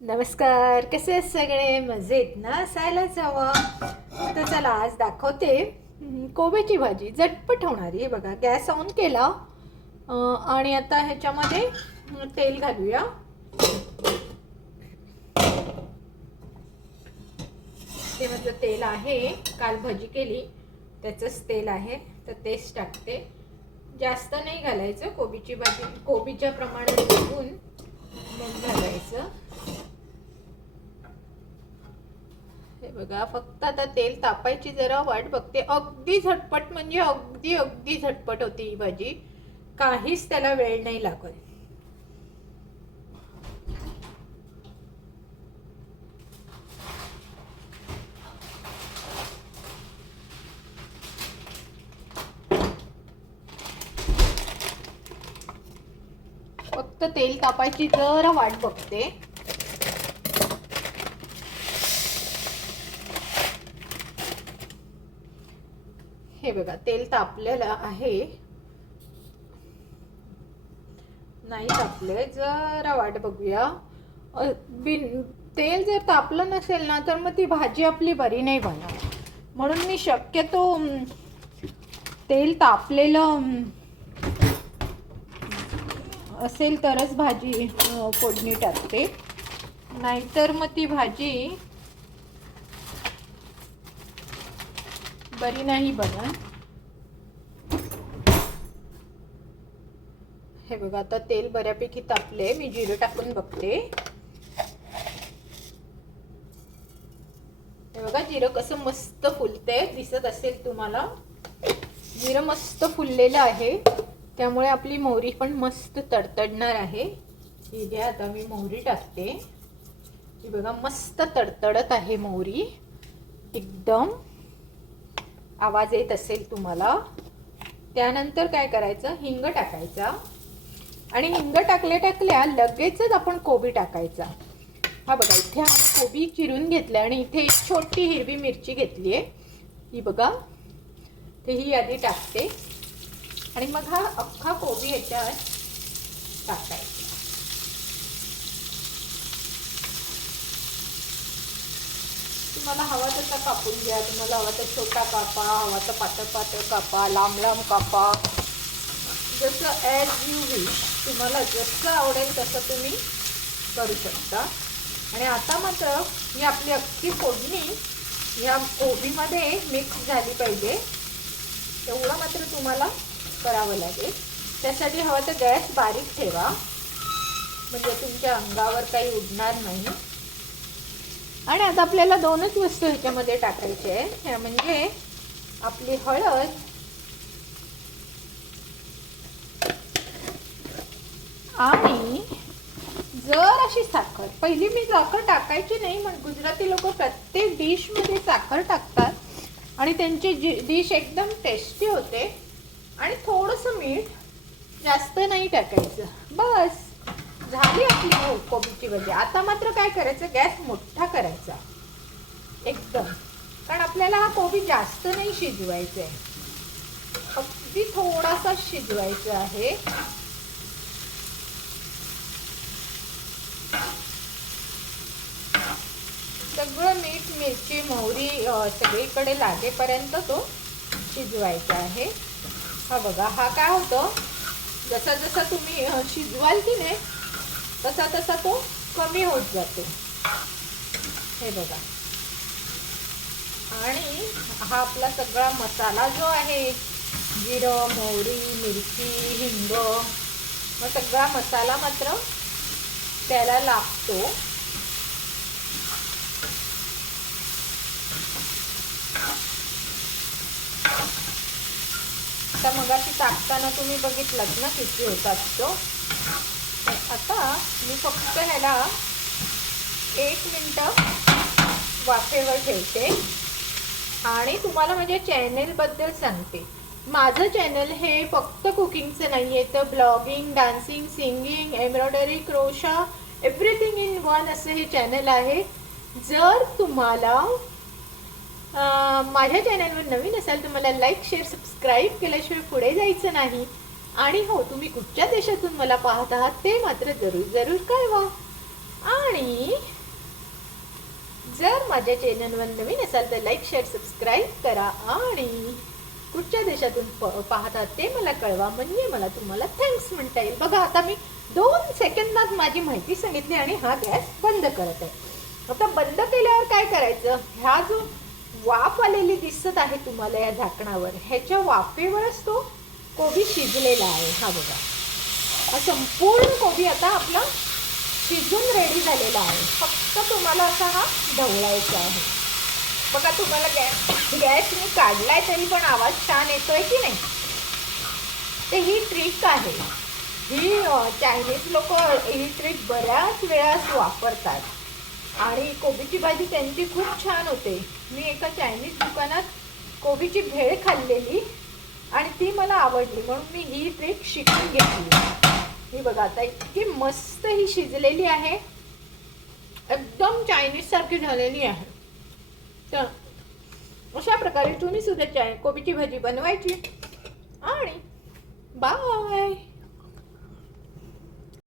नमस्कार, कसे आहेत सगळे? मजेत ना? असायलाच हवं. तर चला आज दाखवते कोबीची भाजी झटपट होणारी. हे बघा, गॅस ऑन केला आणि आता ह्याच्यामध्ये तेल घालूया. ते म्हटलं तेल आहे, काल भजी केली त्याचंच तेल आहे, तर तेच टाकते. जास्त नाही घालायचं, कोबीची भाजी कोबीच्या प्रमाणात बघून मग घालायचं. हे बघा, फक्त आता तेल तापायची जरा वाट बघते. अगदी झटपट म्हणजे अगदी अगदी झटपट होती ही भाजी, काहीच त्याला वेळ नाही लागत. फक्त तेल तापायची जरा वाट बघते. हे बघा, तेल तापलेलं आहे. नाही तापले, जरा वाट बघूया. तेल जर तापलं नसेल ना तर मग ती भाजी आपली बरी नाही बनणार. म्हणून मी शक्यतो तेल तापलेलं असेल तरच भाजी फोडणी टाकते, नाहीतर मग ती भाजी बरी नाही बनत. हे बघा, आता तेल बऱ्यापैकी तापले. मी जिरं टाकून बघते. हे बघा, जिरं कसं मस्त फुलते, दिसत असेल तुम्हाला. जिरं मस्त फुललेलं आहे, त्यामुळे आपली मोहरी पण मस्त तडतडणार आहे. ही घ्या, आता मी मोहरी टाकते. ही बघा, मस्त तडतडत आहे मोहरी, एकदम आवाज येत असेल तुम्हाला. त्यानंतर काय करायचं, हिंग टाकायचा. आणि हिंग टाकल्या लगेचच आपण कोबी टाकायचा. हा बघा, इथे आम्ही कोबी चिरून घेतला आणि इथे एक छोटी हिरवी मिरची घेतली आहे. ही बघा, ते ही आधी टाकते आणि मग हा अख्खा कोबी याच्यात टाकायचा. तुम्हाला हवा तसा कापून घ्या. तुम्हाला हवा तर छोटा कापा, हवा तर पातळ पातळ कापा, लांब लांब कापा, जसं ॲज यू विश. तुम्हाला जसं आवडेल तसं तुम्ही करू शकता. आणि आता मात्र ही आपली अख्खी फोडणी या कोबीमध्ये मिक्स झाली पाहिजे, एवढं मात्र तुम्हाला करावं लागेल. त्यासाठी हवं तर गॅस बारीक ठेवा, म्हणजे तुमच्या अंगावर काही उडणार नाही. आणि आता आपल्याला दोनच वस्तू ह्याच्यामध्ये टाकायचे आहे, म्हणजे आपली हळद आणि जर अशी साखर. पहिली मी साखर टाकायची नाही, पण गुजराती लोक प्रत्येक डिशमध्ये साखर टाकतात आणि त्यांची डिश एकदम टेस्टी होते. आणि थोडंसं मीठ, जास्त नाही टाकायचं. बस झाली आपली कोबीची भाजी. आता मात्र काय करायचं, गॅस मोठा करायचा एकदम, कारण आपल्याला हा कोबी जास्त नाही शिजवायचा आहे, अगदी थोडासा शिजवायचा आहे. सगळं मीठ, मिरची, मोहरी सगळीकडे लागेपर्यंत तो शिजवायचा आहे. हा बघा, हा काय होतं, जसा जसा तुम्ही शिजवाल की नाही तसा तसा तो कमी होत जातो. हे बघा, आणि हा आपला सगळा मसाला जो आहे, जिरं, मोहरी, मिरची, हिंग, मग सगळा मसाला मात्र त्याला लागतो. आता मगाशी टाकताना तुम्ही बघितलात ना किती होतात तो. आता मी फक्त ह्याला 1 मिनिट वाफेवर ठेवते. आणि तुम्हाला माझ्या चॅनेलबद्दल सांगते. माझं चॅनल हे फक्त कुकिंगचं नाही आहे, तर blogging, dancing, singing, embroidery, crochet, everything in one असं हे चॅनल आहे. जर तुम्हाला माझ्या चॅनलवर नवीन असाल तर मला लाईक, शेअर, सबस्क्राईब केल्याशिवाय पुढे जायचं नाही. आणि हो, तुम्ही कुठच्या देशातून मला पाहत आहात ते मात्र जरूर जरूर कळवा. आणि माझ्या चॅनलवर नवीन असाल तर लाईक शेअर सबस्क्राईब करा आणि कुठच्या देशातून पाहतात ते मला कळवा, म्हणजे मला तुम्हाला थँक्स म्हणता येईल. बघा आता मी 2 सेकंदात माझी माहिती सांगितली आणि हा गॅस बंद करत आहे. आता बंद केल्यावर काय करायचं, ह्या जो वाफ आलेली दिसत आहे तुम्हाला या झाकणावर, ह्याच्या वाफेवरच तो कोबी शिजलेला आहे. हा बघा, हा संपूर्ण कोबी आता आपला शिजून रेडी झालेला आहे. फक्त तुम्हाला असा हा ढवळायचा आहे. बघा तुम्हाला गॅस मी काढलाय तरी पण आवाज छान येतोय की नाही. ते ही ट्रिक आहे, ही चायनीज लोक ही ट्रिक बऱ्याच वेळास वापरतात आणि कोबीची भाजी त्यांची खूप छान होते. मी एका चायनीज दुकानात कोबीची भेळ खाल्लेली आणि ती मला आवडली, म्हणून मी ही ट्रिक शिकून घेतली. ही बघा आता इतकी मस्त ही शिजलेली आहे, एकदम चायनीज सारखी झालेली आहे. तर अशा प्रकारे तुम्ही सुद्धा कोबीची भाजी बनवायची आणि बाय.